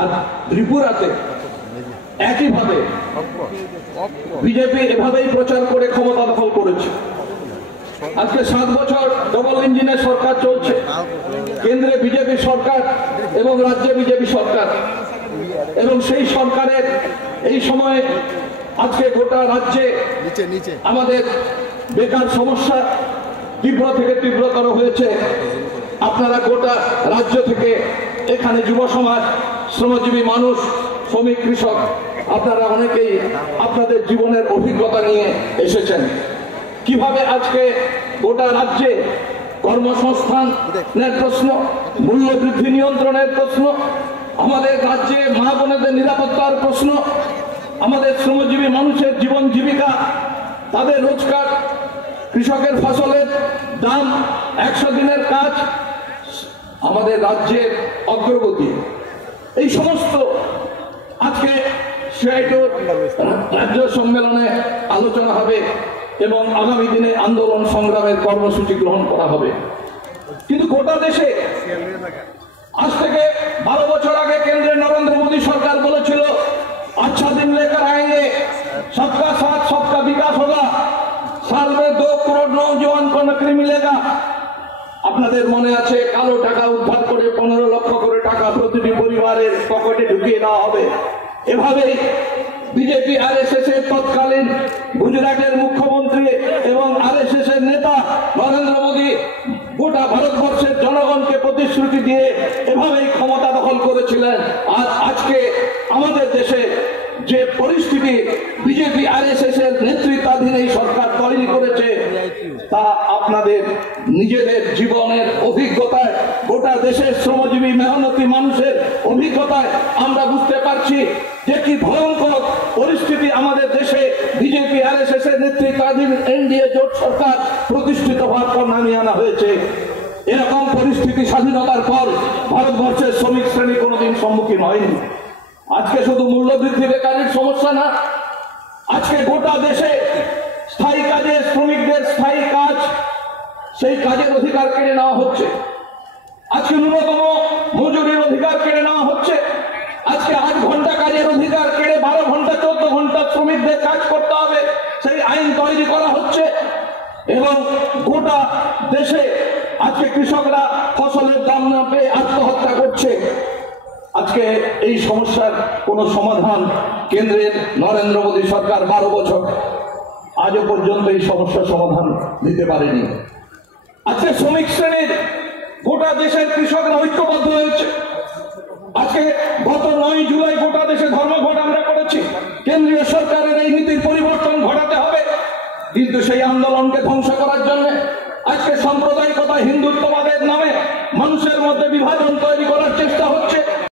আর ত্রিপুরাতে একইভাবে বিজেপি এভাবেই প্রচার করে ক্ষমতা দখল করেছে। আজকে 7 বছর ডবল ইঞ্জিনের সরকার চলছে, কেন্দ্রে বিজেপি সরকার এবং রাজ্যে বিজেপি সরকার, এবং সেই সরকারের এই সময়ে আজকে গোটা রাজ্যে আমাদের বেকার সমস্যা তীব্র থেকে তীব্রতর হয়েছে। আপনারা গোটা রাজ্য থেকে এখানে যুব সমাজ, শ্রমজীবী মানুষ, শ্রমিক, কৃষক, আপনারা অনেকেই আপনাদের জীবনের অভিজ্ঞতা নিয়ে এসেছেন। কিভাবে আজকে গোটা রাজ্যে কর্মসংস্থানের প্রশ্ন, মূল্যবৃদ্ধি নিয়ন্ত্রণের প্রশ্ন, আমাদের রাজ্যে মা বোনেদের নিরাপত্তার প্রশ্ন, আমাদের শ্রমজীবী মানুষের জীবন জীবিকা, তাদের রোজগার, কৃষকের ফসলের দাম, 100 দিনের কাজ, আমাদের রাজ্যের অগ্রগতি, এই সমস্ত আজকে সিআইটির রাজ্য সম্মেলনে আলোচনা হবে এবং আগামী দিনে আন্দোলন সংগ্রামের কর্মসূচি গ্রহণ করা হবে। কিন্তু গোটা দেশে আজ থেকে 12 বছর আগে কেন্দ্রে নরেন্দ্র মোদী সরকার বলেছিল, अच्छा दिन लेकर आएंगे, सबका साथ सबका विकास होगा, साल में 2 करोड़ नौजवान को नौकरी मिलेगा। আপনাদের মনে আছে, কালো টাকা উদ্ধার করে 15 লক্ষ করে টাকা প্রতিটি পরিবারের পকেটে ঢুকিয়ে দেওয়া হবে। এভাবেই বিজেপি আরএসএস এর তৎকালীন গুজরাটের মুখ্যমন্ত্রী এবং আরএসএস এর নেতা নরেন্দ্র মোদী গোটা ভারতবর্ষের জনগণকে প্রতিশ্রুতি দিয়ে এভাবেই ক্ষমতা দখল করেছিলেন। আজকে আমাদের দেশে যে পরিস্থিতি বিজেপি আরএসএস এর নেতৃত্বাধীন এই সরকার তৈরি করেছে, তা আপনাদের নিজেদের জীবনের অভিজ্ঞতায়, গোটা দেশের শ্রমজীবী মেহনতি মানুষের অভিজ্ঞতায় আমরা বুঝতে পারছি যে কি ভয়ঙ্কর পরিস্থিতি আমাদের দেশে বিজেপি আরএসএস এর নেতৃত্বাধীন এনডিএ জোট সরকার প্রতিষ্ঠিত হওয়ার পর নামিয়ে আনা হয়েছে। এরকম পরিস্থিতি স্বাধীনতার পর ভারতবর্ষের শ্রমিক শ্রেণী কোনোদিন সম্মুখীন হয়নি। আজকে শুধু মূল্যবৃদ্ধি, বেকারির সমস্যা না, আজকে গোটা দেশে স্থায়ী কাজে শ্রমিকদের স্থায়ী কাজ, সেই কাজের অধিকার কেড়ে নেওয়া হচ্ছে। আজকে ন্যূনতম মজুরির অধিকার কেড়ে নেওয়া হচ্ছে। আজকে 8 ঘন্টা কাজের অধিকার কেড়ে 12 ঘন্টা 14 ঘন্টা শ্রমিকদের কাজ করতে হবে, সেই আইন তৈরি করা হচ্ছে। এবং গোটা দেশে আজকে কৃষকরা ফসলের দাম না পেয়ে আত্মহত্যা করছে। আজকে এই সমস্যার কোনো সমাধান কেন্দ্রের নরেন্দ্র মোদী সরকার 12 বছর আজও পর্যন্ত এই সমস্যার সমাধান দিতে পারেনি। আজকে শ্রমিক শ্রেণীর, গোটা দেশের কৃষকরা ঐক্যবদ্ধ হয়েছে। আজকে গত 9 জুলাই গোটা দেশে ধর্মঘট আমরা করেছি। কেন্দ্রীয় সরকারের এই নীতির পরিবর্তন ঘটাতে হবে, কিন্তু সেই আন্দোলনকে ধ্বংস করার জন্য আজকে সাম্প্রদায়িকতা, হিন্দুত্ববাদের নামে মানুষের মধ্যে বিভাজন তৈরি করা